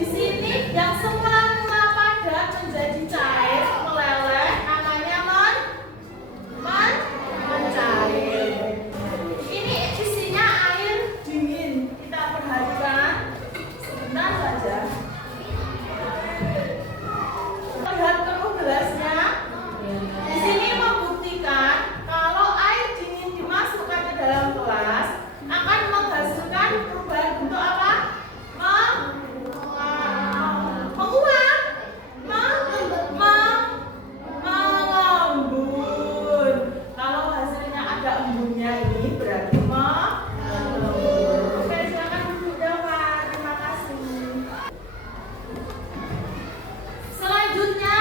Di sini yang semula padat menjadi cair, meleleh, namanya mencair. Ini isinya air dingin. Kita perhatikan sebentar saja. Lihat keruh gelasnya. Di sini membuktikan kalau air dingin dimasukkan ke dalam gelas akan menghasilkan perubahan bentuk apa? Mengembun. Kalau hasilnya ada embunnya ini berarti mengembun. Oke, silakan duduk Delman. Terima kasih. Selanjutnya,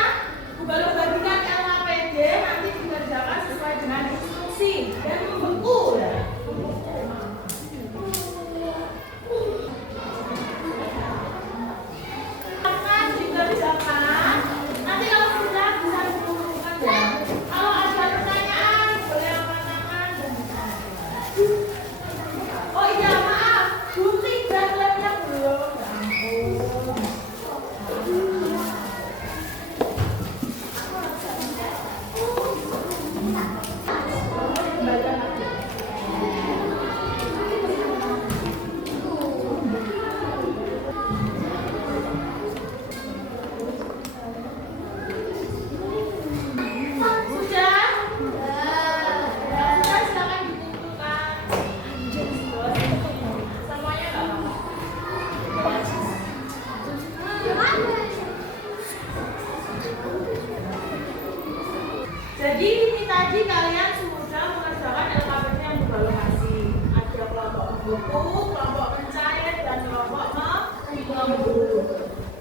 baru bagikan LKPD nanti dikerjakan sesuai dengan instruksi dan membeku ya. Akan dikerjakan. Nanti kalau sudah bisa dikumpulkan ya. Kalau ada pertanyaan boleh angkat tangan dan oh iya maaf, Gunting dan lemnya belum. Ya ampun. Jadi ini tadi kalian sudah mengerjakan LKPD yang berupa lokasi. Ada kelompok membeku, kelompok mencair, dan kelompok mengembun.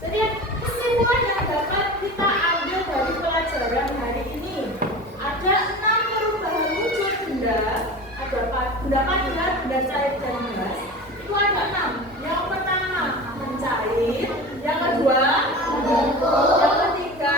Jadi kesimpulan yang dapat kita ambil dari pelajaran hari ini ada 6 perubahan wujud benda. Ada benda padat, benda cair, dan gas. Itu ada 6. Yang pertama mencair, yang kedua membeku, yang ketiga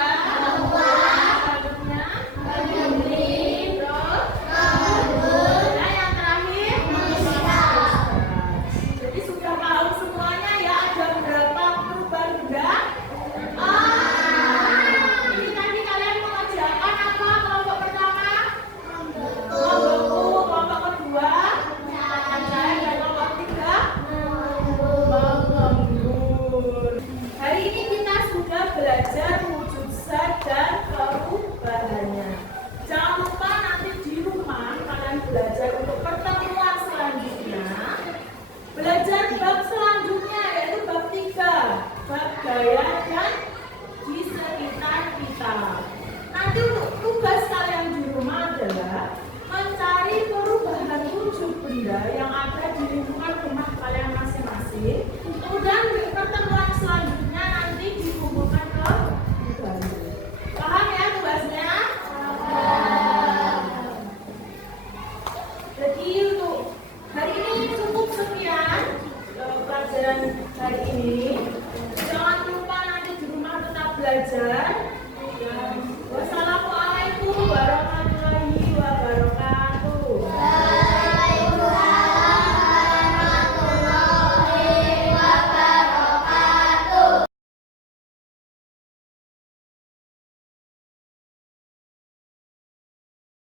belajar wujud zat dan perubahannya. Jangan lupa nanti di rumah kalian belajar untuk pertemuan selanjutnya. Belajar bab selanjutnya yaitu bab 3, bab gaya dan di sekitar kita. Nanti untuk tugas kalian di rumah adalah mencari perubahan wujud benda yang ada di lingkungan rumah kalian masing-masing. Kemudian di pertemuan selanjutnya nanti dikumpulkan ke Bali. Paham ya tugasnya? Jadi untuk hari ini cukup sekian pelajaran hari ini. Jangan lupa nanti di rumah tetap belajar.